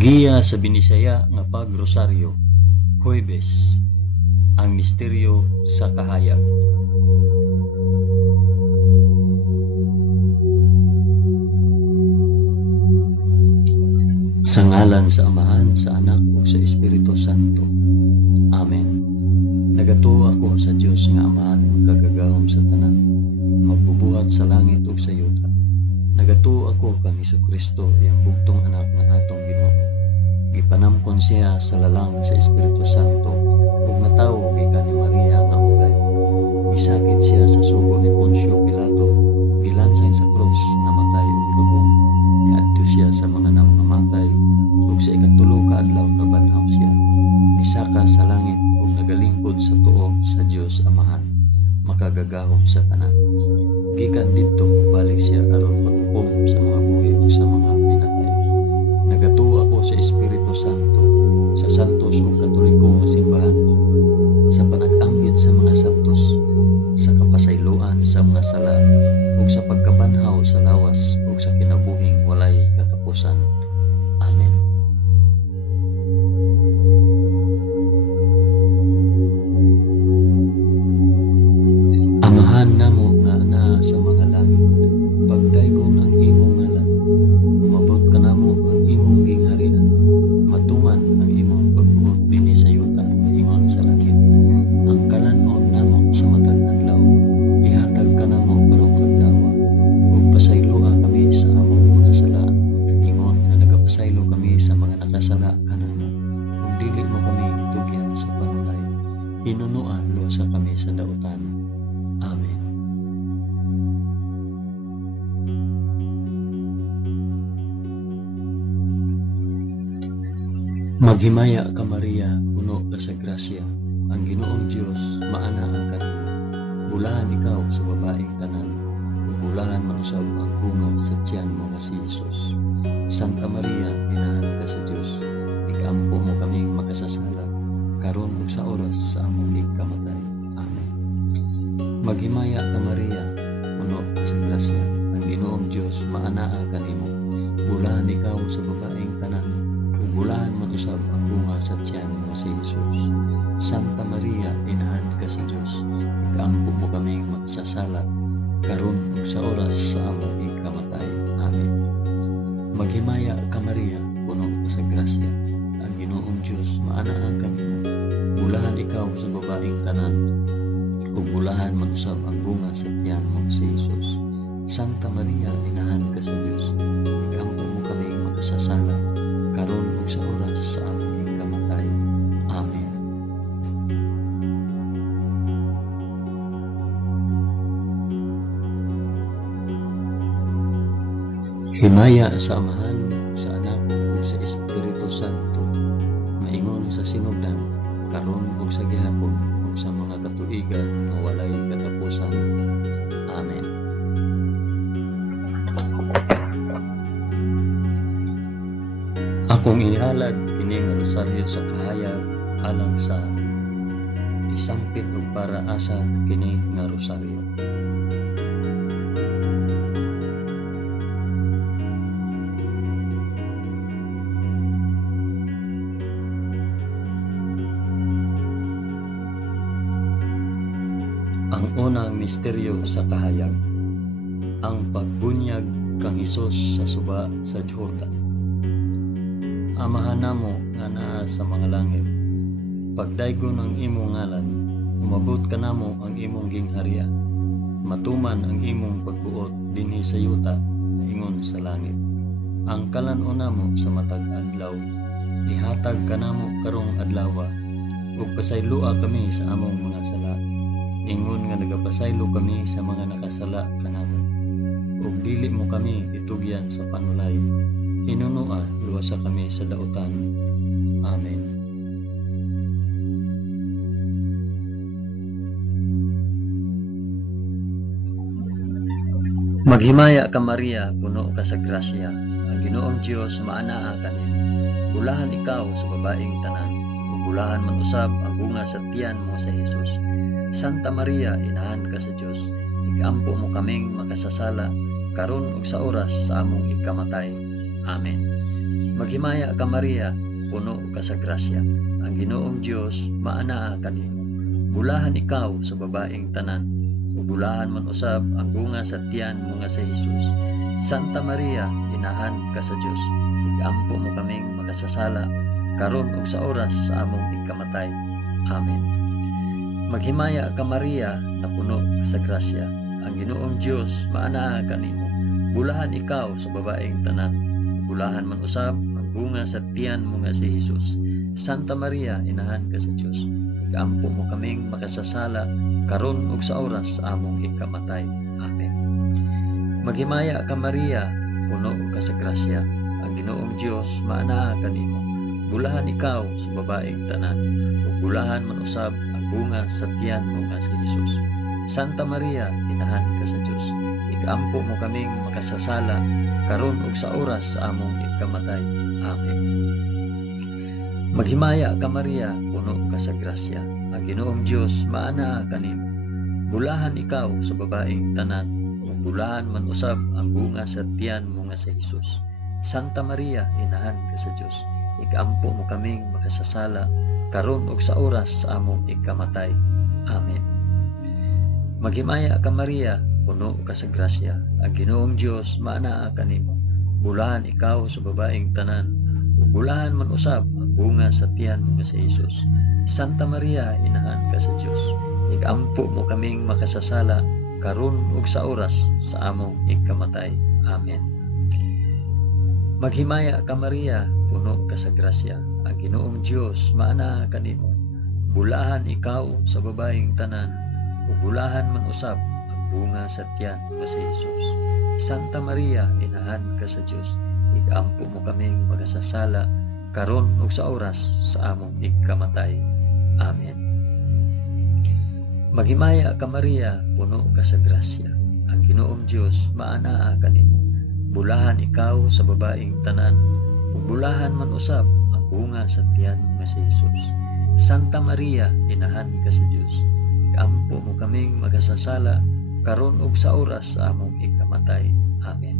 Pagiya sa binisaya nga pagrosaryo, Huwebes, ang misteryo sa kahayag. Sa ngalan sa Amahan, sa Anak, ug sa Espiritu Santo. Amen. Nagatuo ako sa Dios nga Amahan, magkagagahom sa tanan, magbubuhat sa langit ug sa yuta. Nagatuo ako kang Hesukristo, iyang bugtong anak ng atong Ginoo. Gipanamkon siya sa lalang sa Espiritu Santo, ug natawo gikan ni Maria nga ugay. Gisakit siya sa sugo ni Poncio Pilato, gilansay sa krus, namatay ug gilubong. Niadto siya sa mga namamatay, ug sa ikatulo ka adlaw nabanhaw siya. Misaka sa langit ug nagalingkod sa tuo sa Dios Amahan, makagagahom sa tanan. Gikan didto balik siya aron maghukom sa mga buhi ug sa mga pinatay. Nagatuo ako sa Espiritu Santo, sa santos ug katoliko nga simbahan, sa panag-anggid sa mga santos, sa kapasayloan sa mga sala, ug sa pagkabanhaw sa lawas ug sa kinabuhing walay katapusan. Amen. Amahan namo nga naa sa mga langit, pagdaygon ang imong ngalan, umabot ka namo ang imong gingharian, matuman ang imong pagbuot dinhi sa yuta, ingon sa langit. Ang kalanon namo sa matag adlaw, ihatag ka namo karong adlaw, ug pasayloa kami sa among mga sala, ingon nga nagapasaylo kami sa mga nakasala kanamo, ug dili mo kami tugyan sa panulay, hinunuan lusa kami sa dautan. Amen. Maghimaya ka Maria, puno ka sa grasya, ang Ginoong Dios maana ang kanimo. Bulahan ikaw sa babaeng tanan, ug bulahan manusab ang bunga sa tiyan mo nga si Jesus. Santa Maria, inahan ka sa Dios, igampo mo kaming makasasala, karon ug sa oras sa among ikamatay. Amen. Maghimaya ka Maria, puno ka sa grasya, ang Ginoong Dios maana ang kanimo. Bulahan ikaw sa babaeng tanan, bulahan manusab ang bunga sa tiyan mo si Jesus. Santa Maria, inahan ka sa Dios, igampo mo kaming makasasala, karon ug sa oras sa among ikamatay. Amen. Maghimaya ka Maria, puno ka sa grasya, ang Ginoong Dios maana ang kanimo. Bulahan ikaw sa babaeng tanan, ug bulahan manusab ang bunga sa tiyan mo si Jesus. Santa Maria, inahan ka sa Dios, igampo mo kaming makasasala, karon ug sa oras sa among ikamatay. Amen. Himaya sa Amahan, sa Anak ug sa Espiritu Santo, maingon sa sinugdan, karon ug sa gihapon ug sa mga katuigan nga walay katapusan. Amen. Akong inihalad kini nga rosaryo sa kahayag alang sa isampit ug para asa kini nga rosaryo. Ang unang misteryo sa kahayag, ang pagbunyag kang Hesus sa suba sa Jordan. Amahan namo nga naa sa mga langit, pagdaygon ang imong ngalan, umabot ka namo ang imong gingharian, matuman ang imong pagbuot dinhi sa yuta, ingon sa langit. Ang kalan-on namo sa matag adlaw, ihatag ka namo karong adlaw, ug pasayloa kami sa among mga sala, ingon nga nagapasaylo kami sa mga nakasala kanamo, ug dili mo kami itugyan sa panulay, hinunua luwasa kami sa dautan. Amen. Maghimaya ka Maria, puno ka sa grasya, ang Ginoong Dios maana ang kanimo. Bulahan ikaw sa babaeng tanan, ug bulahan man usab ang bunga sa tiyan mo sa Jesus. Santa Maria, inahan ka sa Dios, igampo mo kaming makasasala, karon ug sa oras sa among ikamatay. Amen. Maghimaya ka Maria, puno ka sa grasya. Ang Ginoong Dios maanaa kanimo. Bulahan ikaw sa babaeng tanan, ug bulahan man usab ang bunga sa tiyan mo nga si Hesus. Santa Maria, inahan ka sa Dios. Igampo mo kaming makasasala karon ug sa oras sa among ikamatay. Amen. Maghimaya ka Maria, na puno ka sa grasya. Ang Ginoong Dios maanaa kanimo. Bulahan ikaw sa babaeng tanan, bulahan man usab ang bunga sa tiyan mo nga si Hesus. Santa Maria, inahan ka sa Dios. Igampo mo kaming makasasala karon ug sa oras sa among ikamatay. Amen. Maghimaya ka Maria, puno ka sa grasya. Ang Ginoong Dios maanaa kanimo. Bulahan ikaw sa babaeng tanan, ug bulahan man usab ang bunga sa tiyan mo nga si Hesus. Santa Maria, inahan ka sa Dios. Igampo mo kaming makasasala karon ug sa oras sa among ikamatay. Amen. Maghimaya ka Maria, puno ka sa grasya. Ang Ginoong Dios maanaa kanimo. Bulahan ikaw sa babaeng tanan, ug bulahan man usab ang bunga sa tiyan mo nga si Hesus. Santa Maria, inahan ka sa Dios. Igampo mo kaming makasasala karon ug sa oras sa among ikamatay. Amen. Maghimaya ka Maria, puno ka sa grasya. Ang Ginoong Dios maanaa kanimo. Bulahan ikaw sa babaeng tanan, ug bulahan man usab ang bunga sa tiyan mo nga si Hesus. Santa Maria, inahan ka sa Dios. Igampo mo kaming makasasala karon ug sa oras sa among ikamatay. Amen. Maghimaya ka Maria, puno ka sa grasya. Ang Ginoong Dios maanaa kanimo. Bulahan ikaw sa babaeng tanan, ug bulahan man usab ang bunga sa tiyan nga si Hesus. Santa Maria, inahan ka sa Dios. Igampo mo kaming makasasala karon ug sa oras sa among ikamatay. Amen. Maghimaya ka Maria, puno ka sa grasya. Ang Ginoong Dios maanaa kanimo. Bulahan ikaw sa babaeng tanan, ug bulahan man usab ang bunga sa tiyan nga si Hesus. Santa Maria, inahan ka sa Dios. Igampo mo kaming makasasala karon ug sa oras sa among ikamatay. Amen.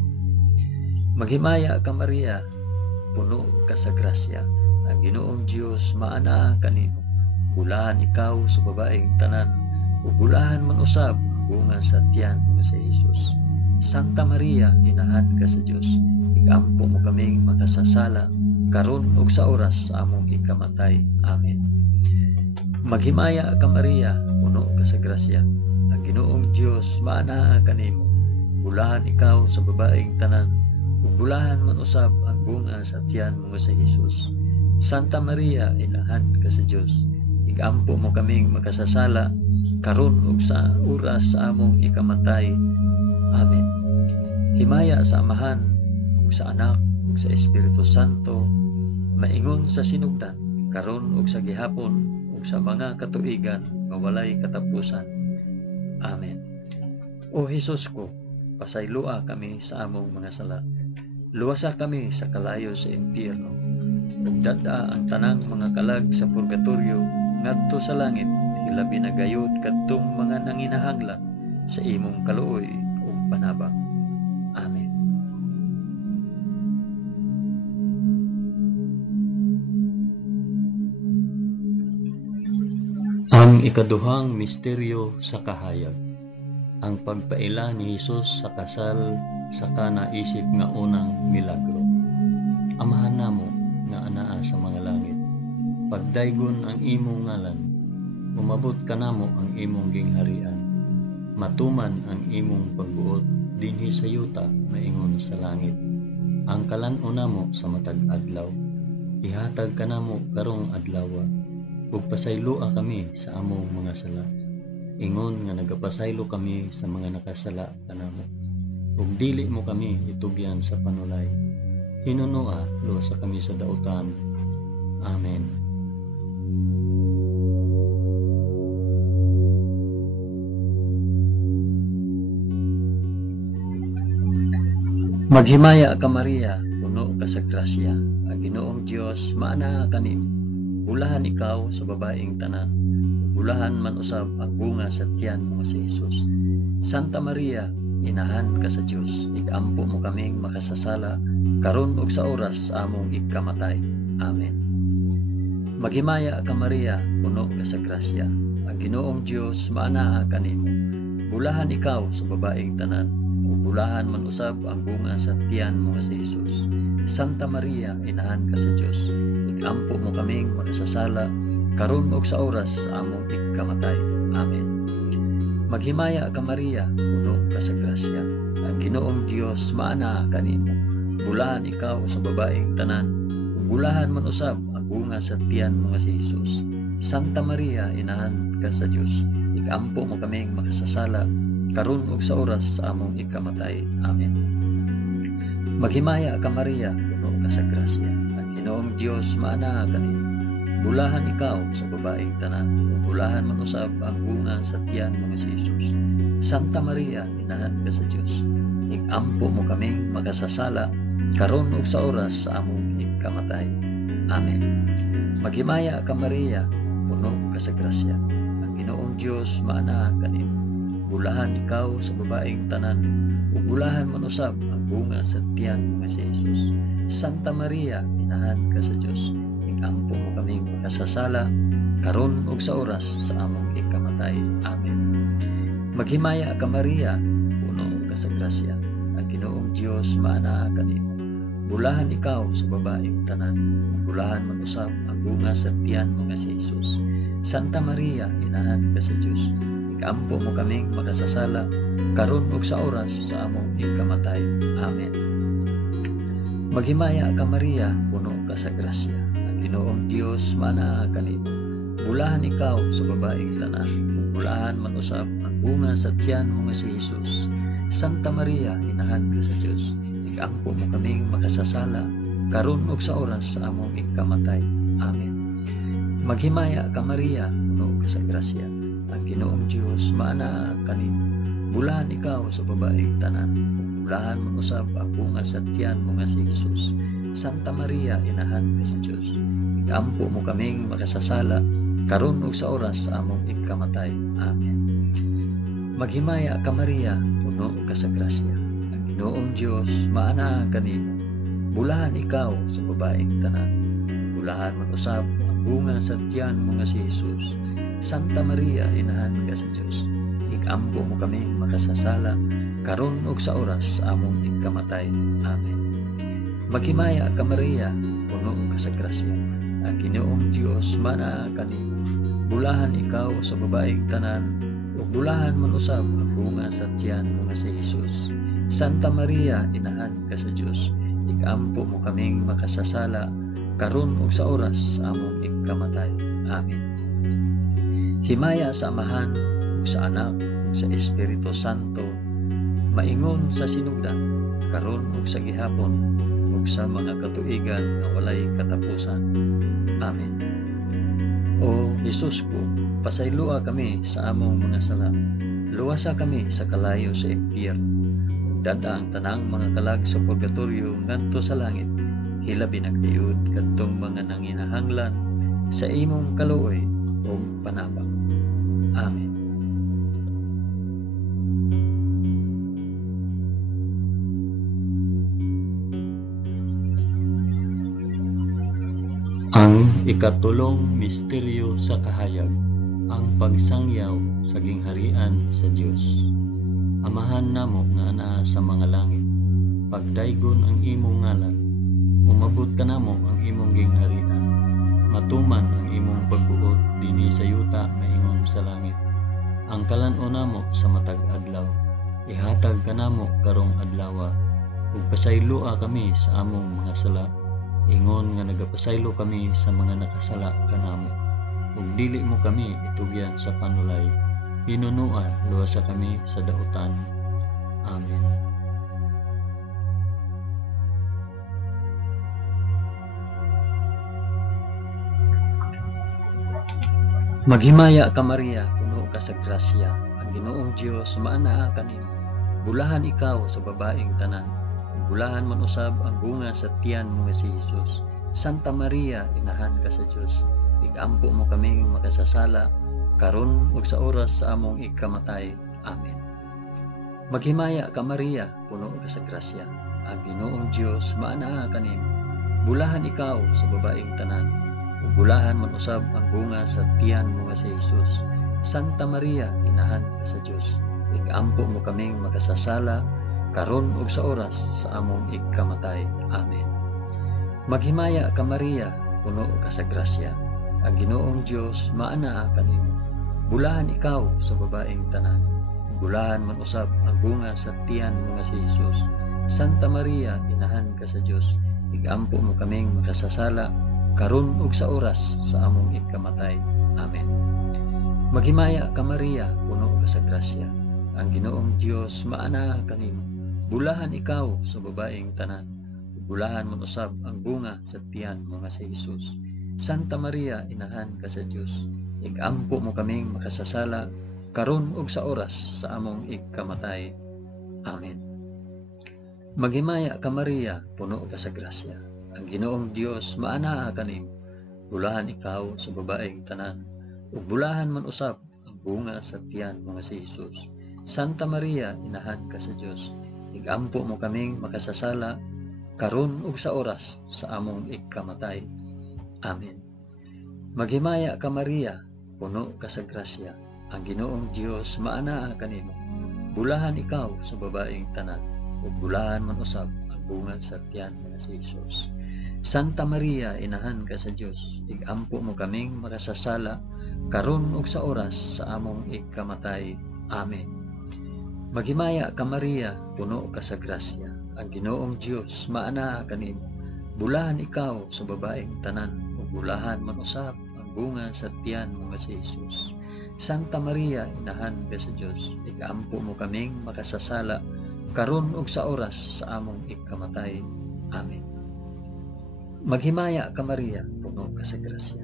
Maghimaya ka Maria, puno ka sa grasya. Ang Ginoong Dios maanaa kanimo. Bulahan ikaw sa babaeng tanan, ug bulahan man usab ang bunga sa tiyan nga si Hesus. Santa Maria, inahan ka sa Dios. Igampo mo kaming makasasala karon ug sa oras sa among ikamatay. Amen. Maghimaya ka Maria, puno ka sa grasya. Ang Ginoong Dios maanaa kanimo. Bulahan ikaw sa babaeng tanan, ug bulahan man usab ang bunga sa tiyan mo nga si Hesus. Santa Maria, inahan ka sa Dios. Igampo mo kaming makasasala karon ug sa oras sa among ikamatay. Amen. Himaya sa Amahan, ug sa Anak, ug sa Espiritu Santo, maingon sa sinugdan, karon ug sa gihapon, ug sa mga katuigan nga walay katapusan. Amen. O Hesus ko, pasaylua kami sa among mga sala. Luwasa kami sa kalayo sa impyerno, ug dada ang tanang mga kalag sa purgatorio ngadto sa langit, hilabi na gayud kadtong mga nanginahanglan sa imong kaluoy ug panabang. Amen. Ang ikaduhang misteryo sa kahayag, ang pagpaila ni Hesus sa kasal sa kanaisip nga unang milagro. Amahan namo nga anaa sa mga langit, pagdaygon ang imong ngalan, umabot kanamo ang imong gingharian, matuman ang imong pagbuot dinhi sa yuta maingon sa langit. Ang kalan-o namo sa matag adlaw, ihatag kanamo karong adlawa, ug pasaylua kami sa among mga sala. Ingon nga nagapasaylo kami sa mga nakasala kanamo, ug dili mo kami itugyan sa panulay. Hinunoa luwasa kami sa dautan. Amen. Maghimaya ka Maria, puno ka sa grasya. Ang Ginoong Dios maanaa kanimo. Bulahan ikaw sa babaeng tanan, bulahan man usab ang bunga sa tiyan mo si Hesus. Santa Maria, inahan ka sa Dios. Igampo mo kaming makasasala karon ug sa oras sa among ikamatay. Amen. Maghimaya ka Maria, puno ka sa grasya. Ang Ginoong Dios maanaa kanimo. Bulahan ikaw sa babaeng tanan, ug bulahan man usab ang bunga sa tiyan mo nga si Jesus. Santa Maria, inahan ka sa Dios. Igampo mo kaming makasasala karon ug sa oras sa among ikamatay. Amen. Maghimaya ka Maria, puno ka sa grasya. Ang Ginoong Dios maanaa kanimo. Bulahan ikaw sa babaeng tanan, ug bulahan man usab ang bunga sa tiyan mo nga si Jesus. Santa Maria, inahan ka sa Dios. Igampo mo kaming makasasala karon ug sa oras sa among ikamatay. Amen. Maghimaya ka Maria, puno ka sa grasya. Ang Ginoong Dios maanaa kanimo. Bulahan ikaw sa babaeng tanan, ug bulahan man usab ang bunga sa tiyan mo nga si Jesus. Santa Maria, inahan ka sa Dios. Igampo mo kaming makasasala karon ug sa oras sa among ikamatay. Amen. Maghimaya ka Maria, puno ka sa grasya. Ang Ginoong Dios maanaa kanimo. Bulahan ikaw sa babaeng tanan, ug bulahan man usab ang bunga sa tiyan mo nga si Jesus. Santa Maria, inahan ka sa Dios. Igampo mo kaming makasasala karon ug sa oras sa among ikamatay. Amen. Maghimaya ka Maria, puno ka sa grasya. Ang Ginoong Dios maanaa kanimo. Bulahan ikaw sa babaeng tanan, bulahan man usab ang bunga sa tiyan mo nga si Jesus. Santa Maria, inahan ka sa Dios. Igampo mo kaming makasasala karon ug sa oras sa among ikamatay. Amen. Maghimaya ka Maria, puno ka sa grasya. Ang Ginoong Dios maanaa kanimo. Bulahan ikaw sa babaeng tanan, bulahan man usab ang bunga sa tiyan mo nga si Jesus. Santa Maria, inahan ka sa Dios. Igampo mo kaming makasasala karon ug sa oras sa among ikamatay. Amen. Maghimaya ka Maria, puno ka sa grasya. Ang Ginoong Dios maanaa kanimo. Bulahan ikaw sa babaeng tanan, bulahan man usab ang bunga sa tiyan mo nga si Jesus. Santa Maria, inahan ka sa Dios. Igampo mo kaming makasasala karon ug sa oras sa among ikamatay. Amen. Maghimaya ka Maria, puno ka sa grasya. Ginoong Dios maanaa kanimo. Bulahan ikaw sa babaeng tanan, bulahan man usab ang bunga sa tiyan mo nga si Jesus. Santa Maria, inahan ka sa Dios. Igampo mo kami makasasala karon ug sa oras sa among ikamatay. Amen. Maghimaya ka Maria, puno ka sa grasya. Ang Ginoong Dios maanaa kanimo. Bulahan ikaw sa babaeng tanan, ug bulahan man usab ang bunga sa tiyan mo nga si Jesus. Santa Maria, inahan ka sa Dios. Igampo mo kaming makasasala karon ug sa oras sa among ikamatay. Amen. Himaya sa Amahan ug sa Anak ug sa Espiritu Santo, maingon sa sinugdan karon ug sa gihapon ug sa mga katuigan nga walay katapusan. Amen. O Jesus ko, pasaylua kami sa among mga sala. Luwasa kami sa kalayo sa impyerno. Dada ang tanang mga kalag sa purgatorio ngadto sa langit. Hilabi nagtiud kadtong mga nanginahanglan sa imong kaluoy o panabang. Amen. Ang ikatulong misteryo sa kahayag, ang pagsangyaw sa gingharian sa Dios. Amahan namo nga anaa sa mga langit, pagdaygon ang imong ngalan, umabot ka namo ang imong gingharian, matuman ang imong pagbuot dinhi sa yuta maingon sa langit. Ang kalan-o namo sa matag adlaw, ihatag ka namo karong adlaw, ug pasaylua kami sa among mga sala, ingon nga nagapasaylo kami sa mga nakasala kanamo, ug dili mo kami itugyan sa panulay. Pinunuan, luwasa kami sa dautan. Amen. Maghimaya ka Maria, puno ka sa grasya. Ang Ginoong Dios maanaa kanimo. Bulahan ikaw sa babaeng tanan, bulahan man usab ang bunga sa tiyan mo nga si Jesus. Santa Maria, inahan ka sa Dios. Igampo mo kaming makasasala karon ug sa oras sa among ikamatay. Amen. Maghimaya ka Maria, puno ka sa grasya. Ang Ginoong Dios maanaa kanimo. Bulahan ikaw sa babaeng tanan. Ug bulahan man usab ang bunga sa tiyan mo nga si Jesus. Santa Maria, inahan ka sa Dios. Igampo mo kaming makasasala karon ug sa oras sa among ikamatay. Amen. Maghimaya ka Maria, puno ka sa grasya. Ang Ginoong Dios maanaa kanimo. Bulahan ikaw sa babaeng tanan. Bulahan man usab ang bunga sa tiyan mo nga si Jesus. Santa Maria, inahan ka sa Dios. Igampo mo kaming makasasala karon ug sa oras sa among ikamatay. Amen. Maghimaya ka Maria, puno ka sa grasya. Ang Ginoong Dios maanaa kanimo. Bulahan ikaw sa babaeng tanan. Bulahan man usab ang bunga sa tiyan mo nga si Jesus. Santa Maria, inahan ka sa Dios. Igampo mo kaming makasasala karon ug sa oras sa among ikamatay. Amen. Maghimaya ka Maria, puno ka sa grasya. Ang Ginoong Dios maanaa kanimo. Bulahan ikaw sa babaeng tanan. Ug bulahan man usab ang bunga sa tiyan mo nga si Jesus. Santa Maria, inahan ka sa Dios. Igampo mo kaming makasasala karon ug sa oras sa among ikamatay. Amen. Maghimaya ka Maria, puno ka sa grasya. Ang Ginoong Dios maanaa kanimo. Bulahan ikaw sa babaeng tanan. Ug bulahan man usab ang bunga sa tiyan mo nga si Jesus. Santa Maria, inahan ka sa Dios. Igampo mo kaming makasasala karon ug sa oras sa among ikamatay. Amen. Maghimaya ka Maria, puno ka sa grasya. Ang Ginoong Dios maanaa kanimo. Bulahan ikaw sa babaeng tanan. Ug bulahan man usab ang bunga sa tiyan mo nga si Jesus. Santa Maria, inahan ka sa Dios. Igampo mo kaming makasasala karon ug sa oras sa among ikamatay. Amen. Maghimaya ka Maria, puno ka sa grasya.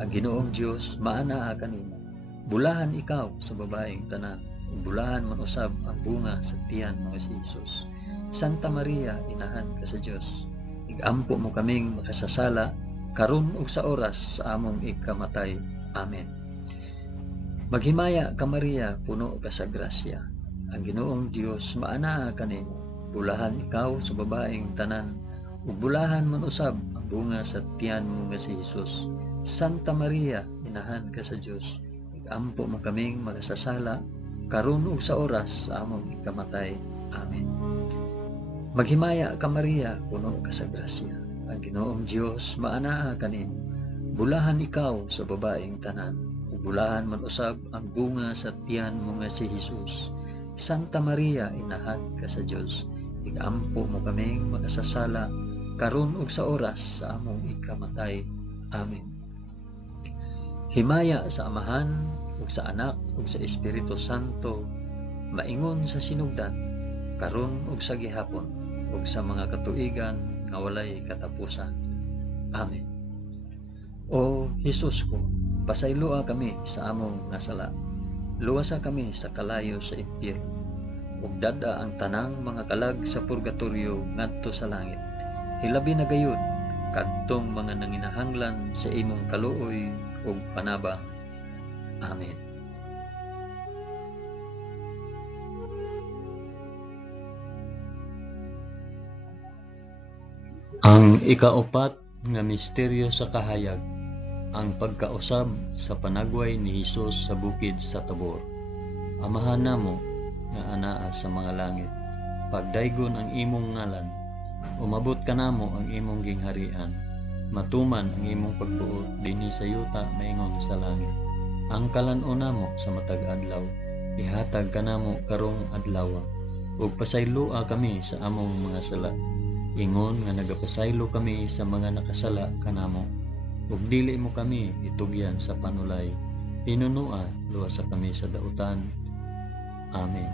Ang Ginoong Dios maanaa kanimo. Bulahan ikaw sa babaeng tanan. Ug bulahan man usab ang bunga sa tiyan mo nga si Jesus. Santa Maria, inahan ka sa Dios. Igampo mo kaming makasasala karon ug sa oras sa among ikamatay. Amen. Maghimaya ka Maria, puno ka sa grasya. Ang Ginoong Dios maanaa kanimo. Bulahan ikaw sa babaeng tanan. Ug bulahan man usab ang bunga sa tiyan mo nga si Jesus. Santa Maria, inahan ka sa Dios. Igampo mo kaming makasasala karon ug sa oras sa among ikamatay. Amen. Maghimaya ka Maria, puno ka sa grasya. Ang Ginoong Dios maanaa kanimo. Bulahan ikaw sa babaeng tanan. Bulahan man usab ang bunga sa tiyan mo nga si Jesus. Santa Maria, inahan ka sa Dios. Igampo mo kaming makasasala karon ug sa oras sa among ikamatay. Amen. Himaya sa Amahan ug sa Anak ug sa Espiritu Santo, maingon sa sinugdan, karon ug sa gihapon, ug sa mga katuigan nga walay katapusan. Amen. O Jesus ko, pasayloa kami sa among nga sala. Luwasa kami sa kalayo sa impyerno. Ug dada ang tanang mga kalag sa purgatorio ngadto sa langit. Hilabi na gayud kadtong mga nanginahanglan sa imong kaluoy ug panabang. Amen. Ang ikaapat nga misteryo sa kahayag, ang pagkausab sa panagway ni Hesus sa bukid sa Tabor. Amahan namo nga anaa sa mga langit, pagdaygon ang imong ngalan, umabot ka namo ang imong gingharian, matuman ang imong pagbuot dinhi sa yuta maingon sa langit. Ang kalan-on namo sa matag adlaw, ihatag ka namo karong adlaw, ug pasayloa kami sa among mga sala, ingon nga nagapasaylo kami sa mga nakasala kanamo. Ug dili mo kami itugyan sa panulay, tinunua luwas sa kami sa dautan. Amen.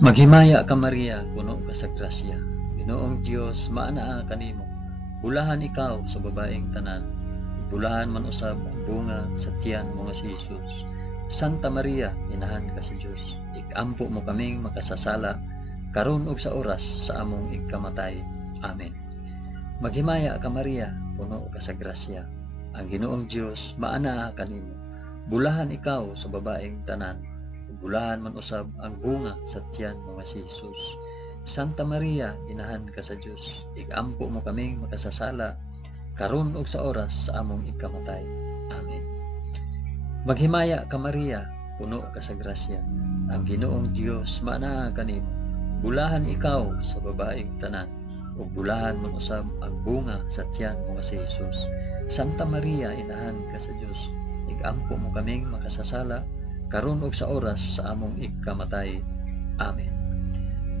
Maghimaya ka Maria, puno ka sa grasya. Ginoong Dios maanaa kanimo. Bulahan ikaw sa babaeng tanan. Bulahan man usab ang bunga sa tiyan mo nga si Jesus. Santa Maria, inahan ka sa Dios. Igampo mo kaming makasasala karon ug sa oras sa among ikamatay. Amen. Maghimaya ka Maria, puno ka sa grasya. ang Ginoong Dios maanaa kanimo. Bulahan ikaw sa babaeng tanan, bulahan man usab ang bunga sa tiyan mo nga si Jesus. Santa Maria, inahan ka sa Dios, igampo mo kaming makasasala, karon ug sa oras sa among ikamatay. Amen. Maghimaya ka Maria, puno ka sa grasya, ang Ginoong Dios maanaa kanimo. Bulahan ikaw sa babaeng tanan, ug bulahan man usab ang bunga sa tiyan mo nga si Jesus. Santa Maria, inahan ka sa Dios, igampo mo kaming makasasala, karon ug sa oras sa among ikamatay. Amen.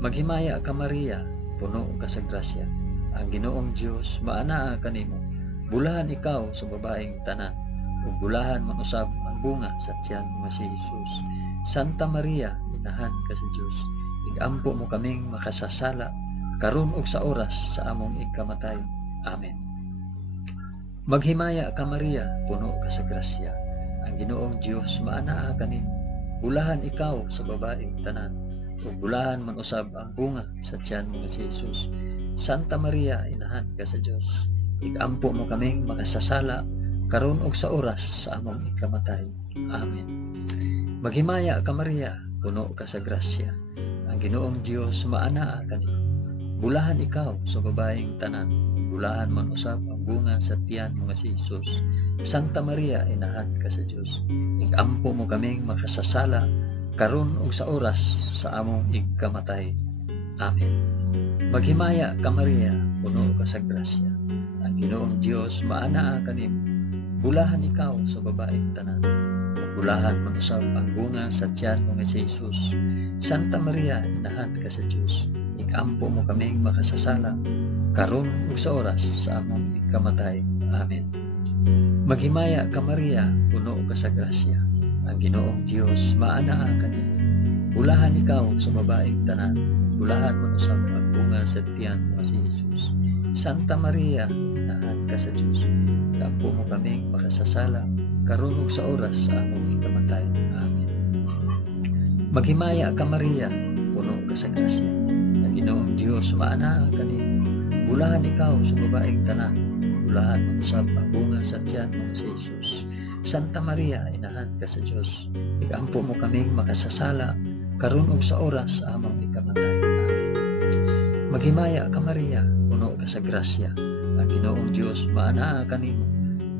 Maghimaya ka Maria, puno ka sa grasya, ang Ginoong Dios maanaa kanimo. Bulahan ikaw sa babaeng tanan, ug bulahan man usab ang bunga sa tiyan mo nga si Jesus. Santa Maria, inahan ka sa Dios, igampo mo kaming makasasala, karon ug sa oras sa among ikamatay. Amen. Maghimaya ka Maria, puno ka sa grasya, ang Ginoong Dios maanaa kanimo. Bulahan ikaw sa babaeng tanan, ug bulahan man usab ang bunga sa tiyan mo nga si Jesus. Santa Maria, inahan ka sa Dios, igampo mo kaming makasasala, karon ug sa oras sa among ikamatay. Amen. Maghimaya ka Maria, puno ka sa grasya, ang Ginoong Dios maanaa kanimo. Bulahan ikaw sa babaeng tanan, bulahan man usab ang bunga sa tiyan mo nga si Jesus. Santa Maria, inahan ka sa Dios, igampo mo kaming makasasala, karon ug sa oras sa among ikamatay. Amen. Maghimaya ka Maria, puno ka sa grasya, ang Ginoong Dios maanaa kanimo. Bulahan ikaw sa babaeng tanan, bulahan man usab ang bunga sa tiyan mo nga si Jesus. Santa Maria, inahan ka sa Dios, igampo mo kaming makasasala, karon ug sa oras sa among ikamatay. Amen. Maghimaya ka Maria, puno ka sa grasya, ang Ginoong Dios maanaa kanimo. Bulahan ikaw sa babaeng tanan, bulahan man usab ang bunga sa tiyan mo nga si Jesus. Santa Maria, inahan ka sa Dios, igampo mo kaming makasasala, karon ug sa oras sa among ikamatay. Amen. Maghimaya ka Maria, puno ka sa grasya, ang Ginoong Dios maanaa kanimo. Bulahan ikaw sa babaeng tanan, bulahan man usab ang bunga sa tiyan mo nga si Jesus. Santa Maria, inahan ka sa Dios, igampo mo kaming makasasala, karon ug sa oras sa among ikamatay. Amen. Maghimaya ka Maria, puno ka sa grasya, ang Ginoong Dios maanaa kanimo.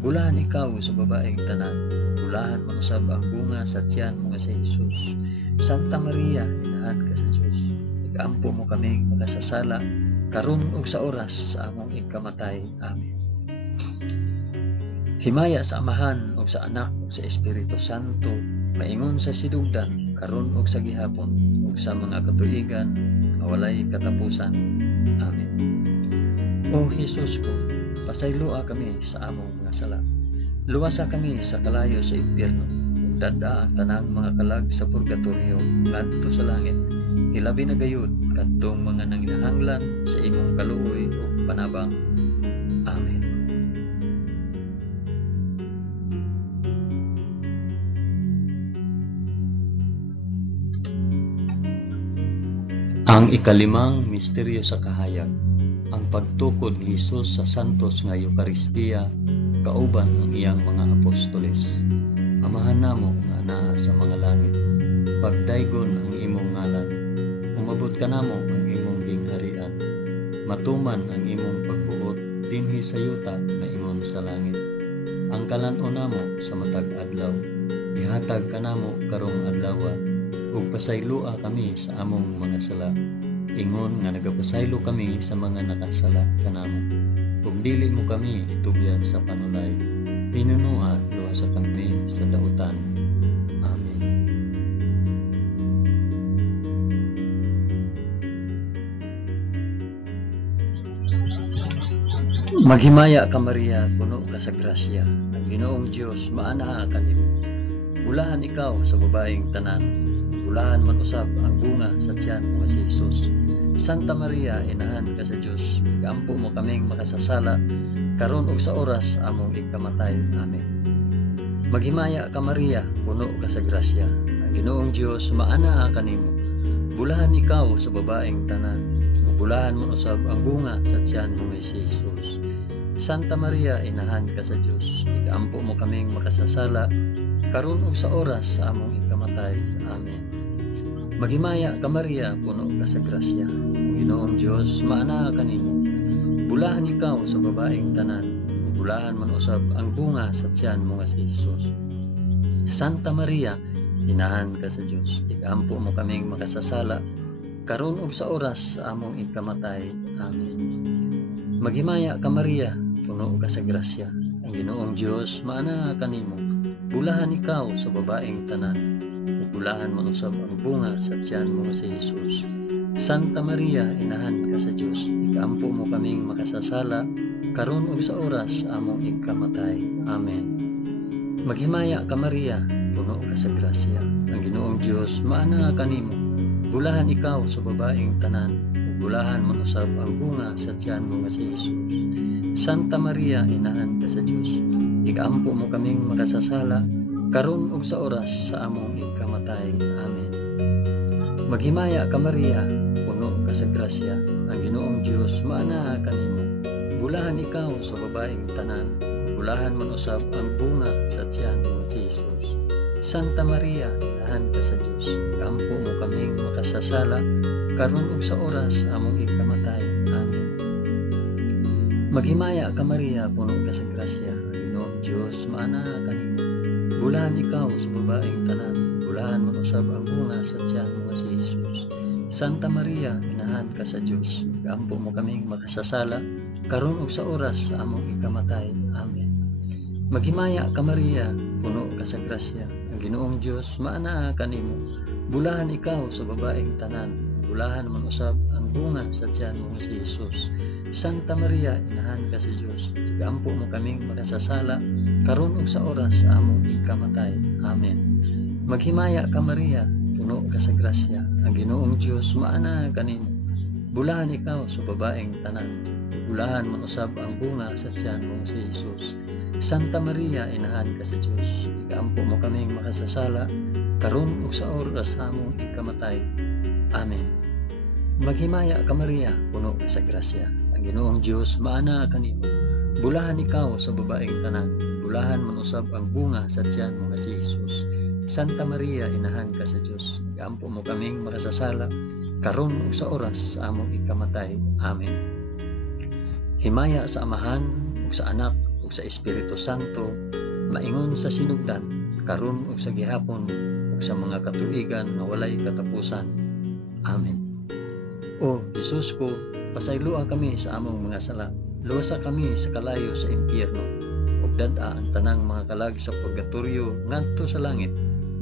Bulahan ikaw sa babaeng tanan, bulahan man usab ang bunga sa tiyan mo nga si Jesus. Santa Maria, inahan ka sa Dios, igampo mo kaming makasasala, karon ug sa oras sa among ikamatay. Amen. Himaya sa Amahan ug sa Anak ug sa Espiritu Santo, maingon sa sidugdan, karon ug sa gihapon, ug sa mga katuigan nga walay katapusan. Amen. O Jesus ko, pasayloa kami sa among mga sala. Luwasa kami sa kalayo sa impyerno, ug dada ang tanang mga kalag sa purgatorio ngadto sa langit. Hilabi na gayud kadtong mga nanginahanglan sa imong kaluoy ug panabang. Amen. Ang ikalimang misteryo sa kahayag, ang pagtukod ni Jesus sa santos nga Eucharistia kauban ang iyang mga apostoles. Amahan namo nga naa sa mga langit, pagdaygon ang imong ngalan, umabot ka namo ang imong gingharian, matuman ang imong pagbuot dinhi sa yuta na ingon sa langit. Ang kalan-on namo sa matag adlaw, ihatag ka namo karong adlaw, ug pasayloa kami sa among mga sala, ingon nga nagapasaylo kami sa mga nakasala kanamo. Ug dili mo kami itugyan sa panulay, pinunua luwasa kami sa dautan. Amen. Maghimaya ka Maria, puno ka sa grasya, ang Ginoong Dios maanaa kanimo. Bulahan ikaw sa babaeng tanan, bulahan man usab ang bunga sa tiyan mo nga si Jesus. Santa Maria, inahan ka sa Dios, igampo mo kaming makasasala, karon ug sa oras among ikamatay. Amen. Maghimaya ka Maria, puno ka sa grasya, ang Ginoong Dios maanaa kanimo. Bulahan ikaw sa babaeng tanan, bulahan man usab ang bunga sa tiyan mo nga si Jesus. Santa Maria, inahan ka sa Dios, igaampo mo kaming makasasala, karon ug sa oras sa among ikamatay. Amen. Maghimaya ka Maria, puno ka sa grasya, ang Ginoong Dios maana kanimo. Bulahan ikaw sa babaeng tanan, bulahan man usab ang bunga sa tiyan mo nga si Jesus. Santa Maria, inahan ka sa Dios, igaampo mo kaming makasasala, karon ug sa oras sa among ikamatay. Amen. Maghimaya ka Maria, puno ka sa grasya, ang Ginoong Dios maana kanimo. Bulahan ikaw sa babaeng tanan, ug bulahan man usab ang bunga sa tiyan mo si Jesus. Santa Maria, inahan ka sa Dios, igaampo mo kaming makasasala, karon ug sa oras sa among ikamatay. Amen. Maghimaya ka Maria, puno ka sa grasya, ang Ginoong Dios maana kanimo. Bulahan ikaw sa babaeng tanan, bulahan man usab ang bunga sa tiyan mo nga si Jesus. Santa Maria, inahan ka sa Dios, igaampo mo kaming makasasala, karon ug sa oras sa among ikamatay. Amen. Maghimaya ka Maria, puno ka sa grasya, ang Ginoong Dios maana kanimo. Bulahan ikaw sa babaeng tanan, bulahan man usab ang bunga sa tiyan mo nga si Jesus. Santa Maria, inahan ka sa Dios, igaampo mo kaming makasasala, karon ug sa oras among ikamatay. Amen. Maghimaya ka Maria, puno ka sa grasya, ang Ginoong Dios maana kanimo. Bulahan ikaw sa babaeng tanan, bulahan man usab ang bunga sa tiyan mo nga si Jesus. Santa Maria, inahan ka sa Dios, igaampo mo kaming makasasala, karon ug sa oras sa among ikamatay. Amen. Maghimaya ka Maria, puno ka sa grasya, ang Ginoong Dios maana kanimo. Bulahan ikaw sa babaeng tanan, bulahan man usab ang bunga sa tiyan mo si Jesus. Santa Maria, inahan ka sa Dios, igaampo mo kaming makasasala, karon ug sa oras sa among ikamatay. Amen. Maghimaya ka Maria, puno ka sa grasya, ang Ginoong Dios maana kanimo. Bulahan ikaw sa babaeng tanan, bulahan man usab ang bunga sa tiyan mo si Jesus. Santa Maria, inahan ka sa Dios, igaampo mo kaming makasasala, karon ug sa oras sa among ikamatay. Amen. Maghimaya ka Maria, puno ka sa grasya, ang Ginoong Dios maana kanimo. Bulahan ikaw sa babaeng tanan, bulahan man usab ang bunga sa tiyan mo nga si Jesus. Santa Maria, inahan ka sa Dios, igaampo mo kaming makasasala, karon ug sa oras sa among ikamatay. Amen. Himaya sa Amahan ug sa Anak ug sa Espiritu Santo, maingon sa sinugdan, karon ug sa gihapon ug sa mga katuigan nga walay katapusan. Amen. O Jesus ko, pasayloa kami sa among mga sala, luwasa kami sa kalayo sa impyerno, ug dad-a ang tanang mga kalag sa purgatorio ngadto sa langit,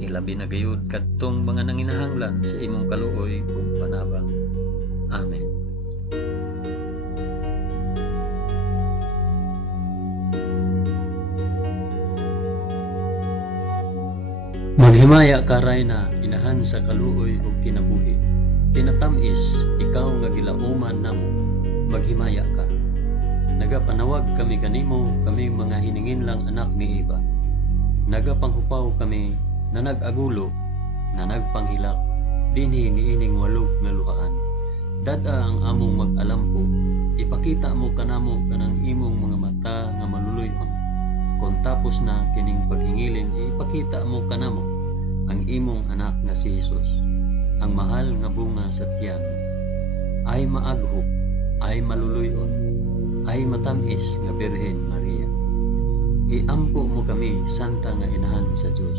ilabi na gayud kadtong mga nanginahanglan sa imong kaluoy ug panabang. Amen. Maghimaya ka Rayna, inahan sa kaluoy ug kinabuhi. Tinatamis, ikaw nga gilauman namo, maghimaya ka. Nagapanawag kami kanimo, kami mga hiningin lang anak ni Eva. Nagapanghupaw kami, na nag-agulo, na nagpanghilak, dinhi niining walog nga luhaan. Dada ang among mag-alampo, ipakita mo kanamo kanang imong mga mata nga maluluyon. Kung tapos na kining paghingilin, ipakita mo kanamo ang imong anak nga si Jesus, ang mahal nga bunga sa tiyan. Ay maaghop, ay maluluyon, ay matamis nga Birhen Maria. Iampo mo kami, santa nga inahan sa Dios,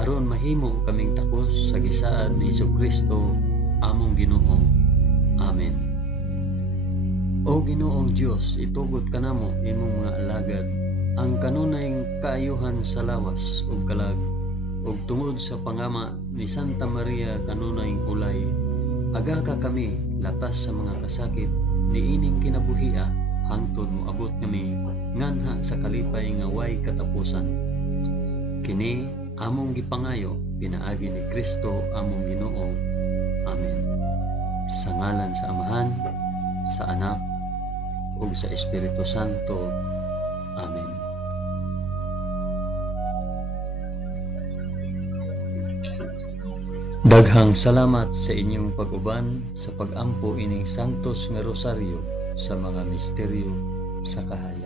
aron mahimo kaming takos sa gisaad ni Jesucristo, among Ginoo. Amen. O Ginoong Dios, itugot kanamo imong mga alagad ang kanunayng kaayuhan sa lawas ug kalag, ug tungod sa pangama ni Santa Maria kanunayng ulay, aga kami latas sa mga kasakit niining kinabuhia, hangtod moabot kami nganha sa kalipay nga way katapusan. Kini among gipangayo pinaagi ni Kristo among Ginoo. Amen. Sa ngalan sa Amahan, sa Anak, ug sa Espiritu Santo. Amen. Daghang salamat sa inyong pag-uban sa pag-ampo ining santos nga rosaryo sa mga misteryo sa kahayo.